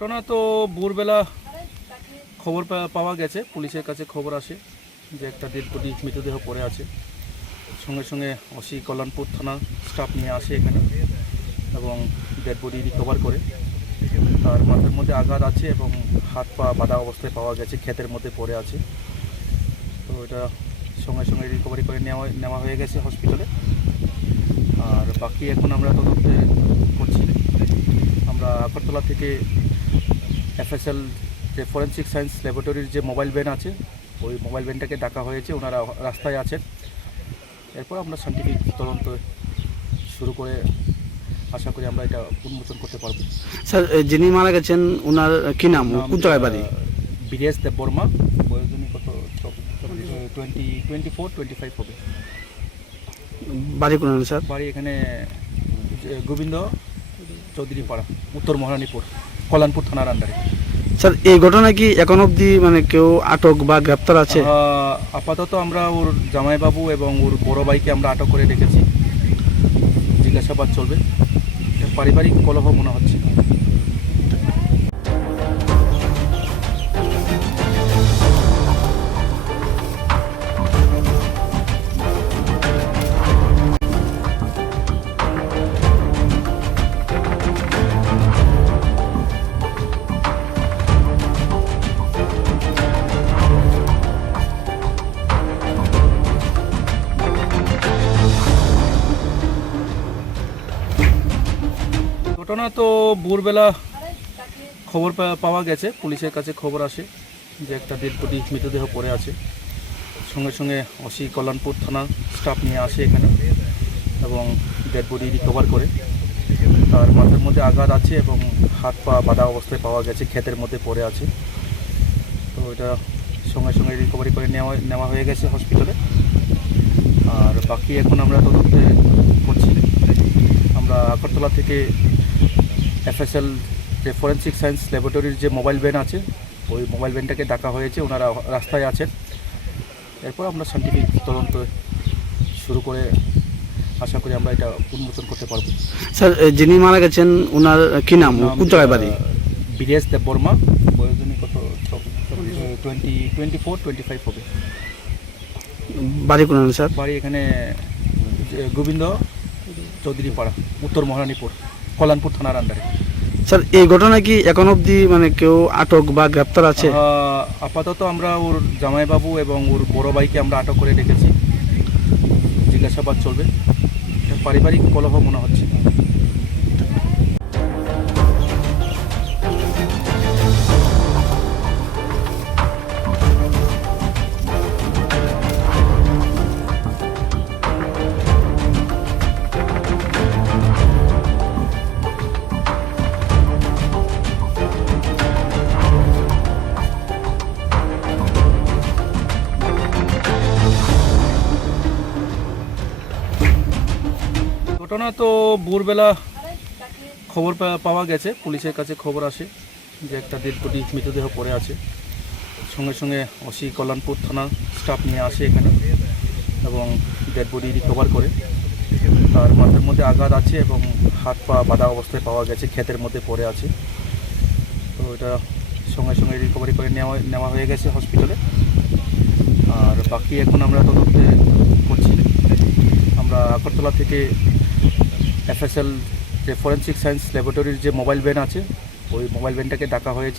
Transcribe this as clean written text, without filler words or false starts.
ঘটনা তো ভোরবেলা খবর পাওয়া গেছে, পুলিশের কাছে খবর আসে যে একটা ডেড বডি মৃতদেহ পড়ে আছে। সঙ্গে সঙ্গে অসি কল্যাণপুর থানা স্টাফ নিয়ে আসে এখানে এবং ডেড বডি রিকভার করে। তার মাথার মধ্যে আঘাত আছে এবং হাত পা বাঁধা অবস্থায় পাওয়া গেছে, ক্ষেতের মধ্যে পড়ে আছে। তো এটা সঙ্গে সঙ্গে রিকভারি করে নেওয়া হয়ে গেছে হসপিটালে। আর বাকি এখন আমরা তদন্তে করছি। আমরা আগরতলা থেকে FSL যে ফরেন্সিক সায়েন্স ল্যাবরেটরির যে মোবাইল ভ্যান আছে, ওই মোবাইল ভ্যানটাকে ডাকা হয়েছে, ওনারা রাস্তায় আছেন। এরপর আমরা সায়েন্টিফিক তদন্ত শুরু করে আশা করি আমরা এটা উন্মোচন করতে পারবো। স্যার, যিনি মারা গেছেন ওনার কি নাম, কোন জায়গায় বাড়ি? বিরেশ দেববর্মা, বয়স কত 24-25 হবে। বাড়ি কোন স্যার? বাড়ি এখানে গোবিন্দ চৌধুরী পাড়া, উত্তর মহারানীপুর, কল্যাণপুর থানার আন্ডারে। স্যার, এই ঘটনায় কি এখন অবধি কেউ আটক বা গ্রেপ্তার আছে? আপাতত আমরা ওর জামাইবাবু এবং ওর বড় ভাইকে আমরা আটক করে রেখেছি, জিজ্ঞাসাবাদ চলবে। পারিবারিক কলহ মনে হচ্ছে। ঘটনা তো ভোরবেলা খবর পাওয়া গেছে, পুলিশের কাছে খবর আসে যে একটা ডেড বডি মৃতদেহ পড়ে আছে। সঙ্গে সঙ্গে অসি কল্যাণপুর থানা স্টাফ নিয়ে আসে এখানে এবং ডেড বডি রিকভার করে। তার মাথার মধ্যে আঘাত আছে এবং হাত পা বাঁধা অবস্থায় পাওয়া গেছে, ক্ষেতের মধ্যে পড়ে আছে। তো এটা সঙ্গে সঙ্গে রিকভারি করে নেওয়া হয়ে গেছে হসপিটালে। আর বাকি এখন আমরা তদন্তে করছি। আমরা আগরতলা থেকে FSL যে ফরেন্সিক সায়েন্স ল্যাবরেটরির যে মোবাইল ভ্যান আছে, ওই মোবাইল ভ্যানটাকে ডাকা হয়েছে, ওনারা রাস্তায় আছেন। এরপর আমরা সায়েন্টিফিক তদন্ত শুরু করে আশা করি আমরা এটা উন্মোচন করতে পারবো। স্যার, যিনি মারা গেছেন ওনার কি নাম, কোন জায়গায় বাড়ি? বিরেশ দেববর্মা, বয়স কত 24-25 হবে। বাড়ি কোন স্যার? বাড়ি এখানে গোবিন্দ চৌধুরী পাড়া, উত্তর মহারানীপুর, কল্যাণপুর থানার আন্ডারে। স্যার, এই ঘটনায় কি এখন অবধি কেউ আটক বা গ্রেপ্তার আছে? আপাতত আমরা ওর জামাইবাবু এবং ওর বড় ভাইকে আমরা আটক করে রেখেছি, জিজ্ঞাসাবাদ চলবে। পারিবারিক কলহ মনে হচ্ছে। ঘটনা তো ভোরবেলা খবর পাওয়া গেছে, পুলিশের কাছে খবর আসে যে একটা ডেড বডি মৃতদেহ পড়ে আছে। সঙ্গে সঙ্গে অসি কল্যাণপুর থানা স্টাফ নিয়ে আসে এখানে এবং ডেড বডি রিকভার করে। তার মাথার মধ্যে আঘাত আছে এবং হাত পা বাঁধা অবস্থায় পাওয়া গেছে, ক্ষেতের মধ্যে পড়ে আছে। তো এটা সঙ্গে সঙ্গে রিকভারি করে নেওয়া হয়ে গেছে হসপিটালে। আর বাকি এখন আমরা তদন্তে করছি। আমরা আগরতলা থেকে FSL যে ফরেন্সিক সায়েন্স ল্যাবরেটরির যে মোবাইল ভ্যান আছে, ওই মোবাইল ভ্যানটাকে ডাকা হয়েছে।